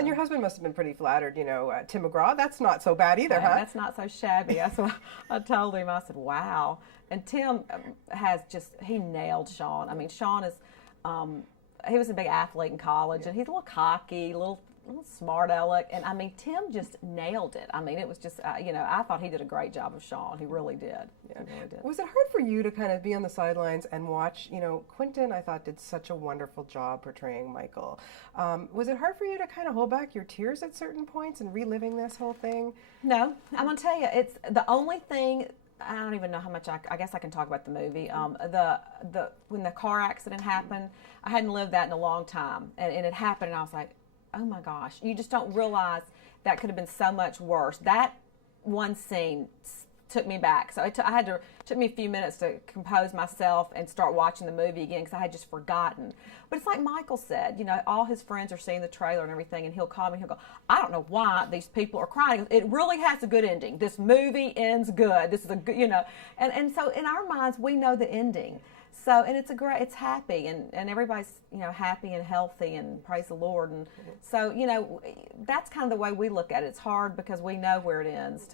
And your husband must have been pretty flattered, Tim McGraw. That's not so bad either, huh? That's not so shabby. That's what I told him. I said, wow. And Tim he nailed Sean. I mean, Sean is, he was a big athlete in college, and he's a little cocky, a little smart aleck. And I mean, Tim just nailed it. I mean, it was just, I thought he did a great job of Sean. He really did. Yeah. He really did. Was it hard for you to kind of be on the sidelines and watch, Quentin, I thought, did such a wonderful job portraying Michael. Was it hard for you to kind of hold back your tears at certain points and reliving this whole thing? No, I'm going to tell you, it's the only thing. I don't even know how much I guess I can talk about the movie. When the car accident happened, I hadn't lived that in a long time, and it happened, and I was like, oh my gosh, you just don't realize that could have been so much worse. That one scene took me back. So it took me a few minutes to compose myself and start watching the movie again, because I had just forgotten. But it's like Michael said, all his friends are seeing the trailer and everything, and he'll call me and he'll go, I don't know why these people are crying. It really has a good ending. This movie ends good. This is a good, and so in our minds, we know the ending. So, and it's happy, and everybody's, happy and healthy, and praise the Lord. And so, that's kind of the way we look at it. It's hard because we know where it ends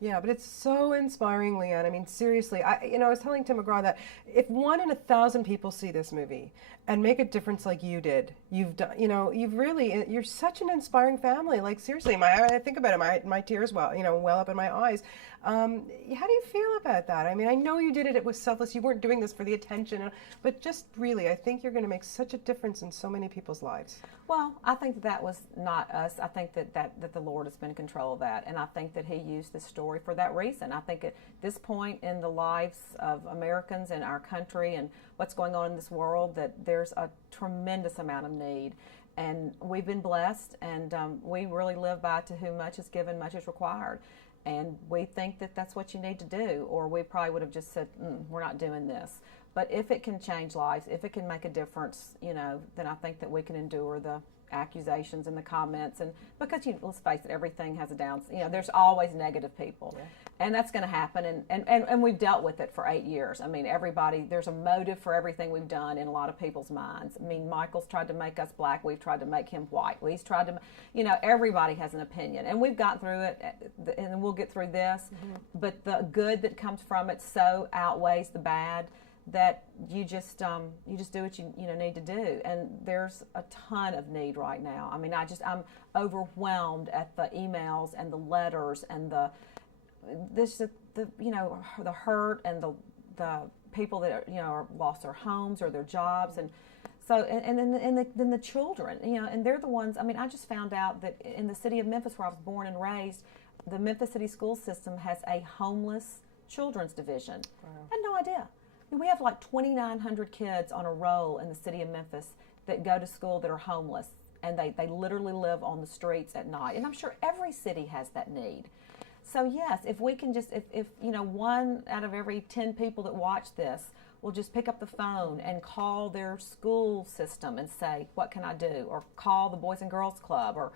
Yeah, but it's so inspiring, Leanne. I mean, seriously, I was telling Tim McGraw that if 1 in 1,000 people see this movie and make a difference like you did, you've done, you're such an inspiring family. Like, seriously, I think about it, my tears well up in my eyes. How do you feel about that? I mean, I know you did it was selfless. You weren't doing this for the attention, but just really, I think you're going to make such a difference in so many people's lives. Well, I think that was not us. I think that the Lord has been in control of that, and I think that He used this story for that reason. I think at this point in the lives of Americans and our country and what's going on in this world, that there's a tremendous amount of need. And we've been blessed, and we really live by, to whom much is given, much is required. And we think that that's what you need to do, or we probably would have just said, we're not doing this. But if it can change lives, if it can make a difference, then I think that we can endure the accusations and the comments. And because, let's face it, everything has a downside. There's always negative people. Yeah. And that's going to happen. And we've dealt with it for 8 years. I mean, there's a motive for everything we've done in a lot of people's minds. I mean, Michael's tried to make us black. We've tried to make him white. He's tried to, everybody has an opinion. And we've gotten through it, and we'll get through this. Mm-hmm. But the good that comes from it so outweighs the bad that you just do what you need to do. And there's a ton of need right now. I mean, I'm overwhelmed at the emails and the letters and the hurt and the people that are lost their homes or their jobs, and so and then the children, and they're the ones. I mean, I just found out that in the city of Memphis, where I was born and raised, the Memphis City School System has a homeless children's division. Wow. I had no idea. We have like 2,900 kids on a roll in the city of Memphis that go to school that are homeless, and they literally live on the streets at night. And I'm sure every city has that need. So yes, if we can just, if 1 out of every 10 people that watch this will just pick up the phone and call their school system and say, what can I do? Or call the Boys and Girls Club, or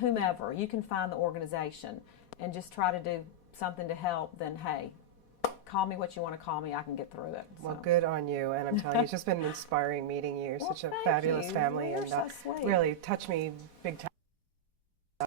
whomever. You can find the organization and just try to do something to help, then hey, call me what you want to call me. I can get through it. Well, good on you. And I'm telling you, it's just been inspiring meeting you. You're such a fabulous family. You're and so sweet. Really touched me big time.